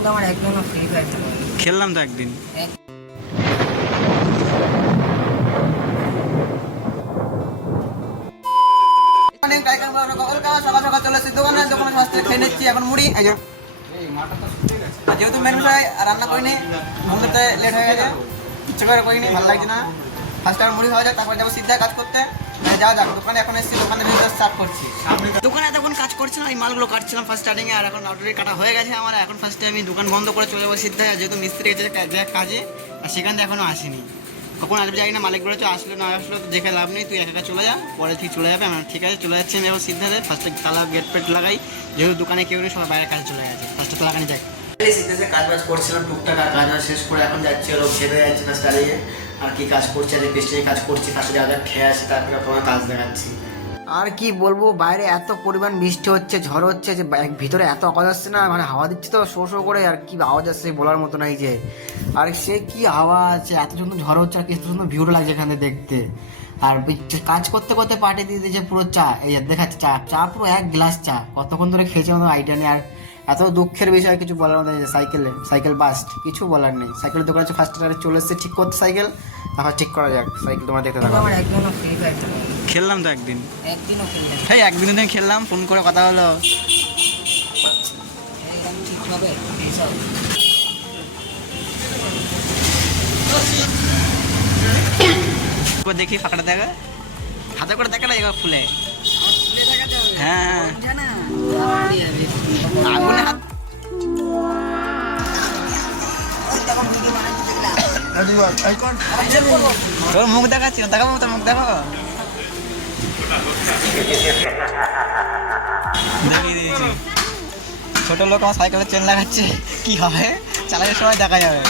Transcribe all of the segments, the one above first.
কিন্তু আমার একজনও ফ্রি ফায়ার খেললাম তো একদিন। সকাল সকাল চলে এসেছি দোকানে ফার্স্টে খেয়ে নিচ্ছি এখন মুড়ি। যেহেতু মেনু রান্না করিনি, ঘুমতে লেট হয়ে গেছে, ইচ্ছে করে করিনি, ভালো লাগছে না। ফার্স্ট আর মুড়ি খাওয়া যাক, তারপর যাবো সিদ্ধা কাজ করতে। যাওয়া যাক দোকানে, এখন এসেছি দোকানের ভিতরে স্টার্ট করছি। দোকানে তখন কাজ করছিলাম, এই মালগুলো কাটছিলাম ফার্স্ট স্টার্টিংয়ে, আর এখন অলরেডি কাটা হয়ে গেছে আমার। এখন ফার্স্টে আমি দোকান বন্ধ করে চলে যাবো সিদ্ধা, যেহেতু মিস্ত্রি গেছে কাজে, আর সেখান থেকে এখনও আসেনি। কখন আসবে জানি না, মালিক বলেছে আসলে না আসলো তো দেখে লাভ নেই, তুই একা চলে যা, পরে ঠিক চলে যাবে। আমার ঠিক আছে চলে যাচ্ছি আমি এবার সিদ্ধাতে। ফার্স্টে তালা গেট পেট লাগাই, যেহেতু দোকানে কেউ নেই, সবাই বাইরে কাজে চলে গেছে, ফার্স্টে তো লাগানি যাক। সিদ্ধাতে কাজ বাজ করছিলাম টুকটাক, কাজ শেষ করে এখন যাচ্ছি হলো খেতে যাচ্ছি ফার্স্ট দাঁড়িয়ে। আর কি কাজ করছি, আজ পেস্টে কাজ করছি, ফার্স্টে যাওয়া যাক, খেয়ে আসি, তারপরে তোমার কাজ দেখাচ্ছি। আর কি বলবো, বাইরে এত পরিমাণ বৃষ্টি হচ্ছে, ঝড় হচ্ছে, যে ভিতরে এত আওয়াজ আসছে না, মানে হাওয়া দিচ্ছে তো শো শো করে, আর কি আওয়াজ আসছে বলার মতো নাই যে। আর সে কি আওয়াজ, এত সুন্দর ঝড় হচ্ছে, আর কি সুন্দর ভিউটা লাগছে এখানে দেখতে। আর কাজ করতে করতে পাঠিয়ে দিয়ে দিয়েছে পুরো চা, এই দেখাচ্ছে চা, চা পুরো এক গ্লাস চা, কতক্ষণ ধরে খেয়েছে আমাদের আইডিয়া নেই। আর এত দুঃখের বিষয় কিছু বলার মতো নেই, সাইকেল বাস্ট, কিছু বলার নেই। সাইকেলের দোকানে ফার্স্ট চলে এসেছে ঠিক করতে সাইকেল, তারপর ঠিক করা যাক সাইকেল, তোমার দেখতে থাকো। আমার একজনও ফ্রি ফায়ার খেললাম তো একদিনও খেললাম, হ্যাঁ একদিন খেললাম, ফোন করে কথা হলো। ঠিক হবে এইসব। দেখি ফাঁকাটা দেখা, হাতে করে দেখা না এবার ফুলে। হ্যাঁ আগুনে হাত, তোর মুখ দেখাচ্ছি, দেখাবো তোর মুখ দেখো, দেখিয়ে দিয়েছি। ছোট লোক আমার সাইকেলের চেন লাগাচ্ছে, কি হবে চালানোর সময় দেখা যাবে।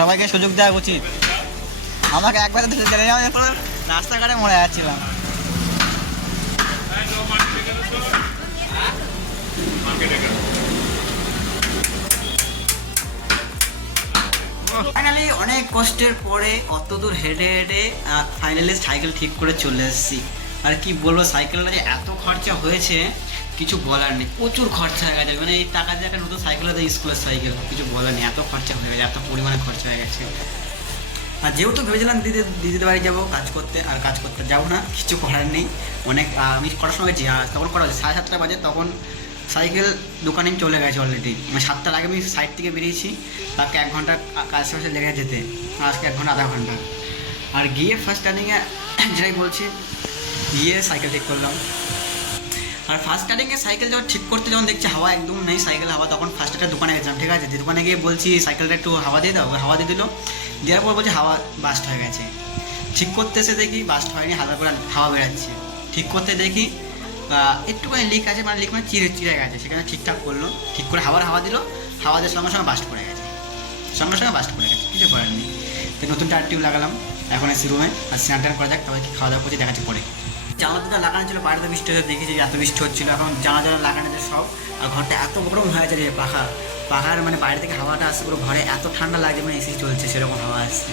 সবাইকে সুযোগ দেওয়া উচিত, আমাকে একবার রাস্তাঘাটে মরে যাচ্ছিলাম। ফাইনালি অনেক কষ্টের পরে অত দূর হেঁটে হেঁটে ফাইনালি সাইকেল ঠিক করে চলে এসেছি। আর কি বলবো, সাইকেলটা যে এত খরচা হয়েছে কিছু বলার নেই, প্রচুর খরচা হয়ে গেছে। মানে এই টাকা দিয়ে একটা নতুন সাইকেল আছে, স্কুলের সাইকেল, কিছু বলার নেই, এত খরচা হয়ে গেছে, এত পরিমাণে খরচা হয়ে গেছে। আর যেহেতু ভেবেছিলাম দিদিদের বাড়ি যাবো কাজ করতে, আর কাজ করতে যাবো না, কিছু করার নেই। অনেক আমি কটার সময় গেছি, তখন কটা বাজে 7:30 বাজে, তখন সাইকেল দোকানে চলে গেছে অলরেডি। মানে 7টার আগে আমি সাইড থেকে বেরিয়েছি, তাকে 1 ঘন্টা কাজ শেষে লেগে যেতে, আজকে 1 ঘন্টা আধা ঘন্টা। আর গিয়ে ফার্স্ট টার্নিংয়ে যেটাই বলছি, গিয়ে সাইকেল ঠিক করলাম। আর ফার্স্ট স্টার্টিংয়ে সাইকেল যখন ঠিক করতে যখন দেখছি হাওয়া একদম নেই, সাইকেল হাওয়া, তখন ফার্স্ট একটা দোকানে গেছিলাম, ঠিক আছে, যে দোকানে গিয়ে বলছি সাইকেলটা একটু হাওয়া দিয়ে দাও, হাওয়া দিয়ে দিল, দেওয়ার পর বলছে হাওয়া বাস্ট হয়ে গেছে। ঠিক করতে এসে দেখি বাস্ট হয়নি, হালকা করে হাওয়া বেরাচ্ছে। ঠিক করতে দেখি একটুখানি লিক আছে, মানে লিক মানে চিড়ে গেছে, সেখানে ঠিকঠাক করলো, ঠিক করে হাওয়া দিল, হাওয়া দিয়ে সঙ্গে সঙ্গে বাস্ট করে গেছে, সঙ্গে সঙ্গে বাস্ট করে গেছে, কিছু করার নেই। তো নতুন টায়ার টিউব লাগালাম, এখন এসে রুমে, আর স্নান টান করা যাক, তারপরে কি খাওয়া দাওয়া করছি দেখাচ্ছি পরে। জানলা লাগানো ছিল, বাইরে বৃষ্টি হতে দেখেছি এত বৃষ্টি হচ্ছিলো, এখন জানলা লাগানো আছে সব। আর ঘরটা এত গরম হয়ে আছে, পাখার মানে বাইরে থেকে হাওয়াটা আসছে পুরো ঘরে, এত ঠান্ডা লাগছে, মানে এসি চলছে সেরকম হাওয়া আসছে।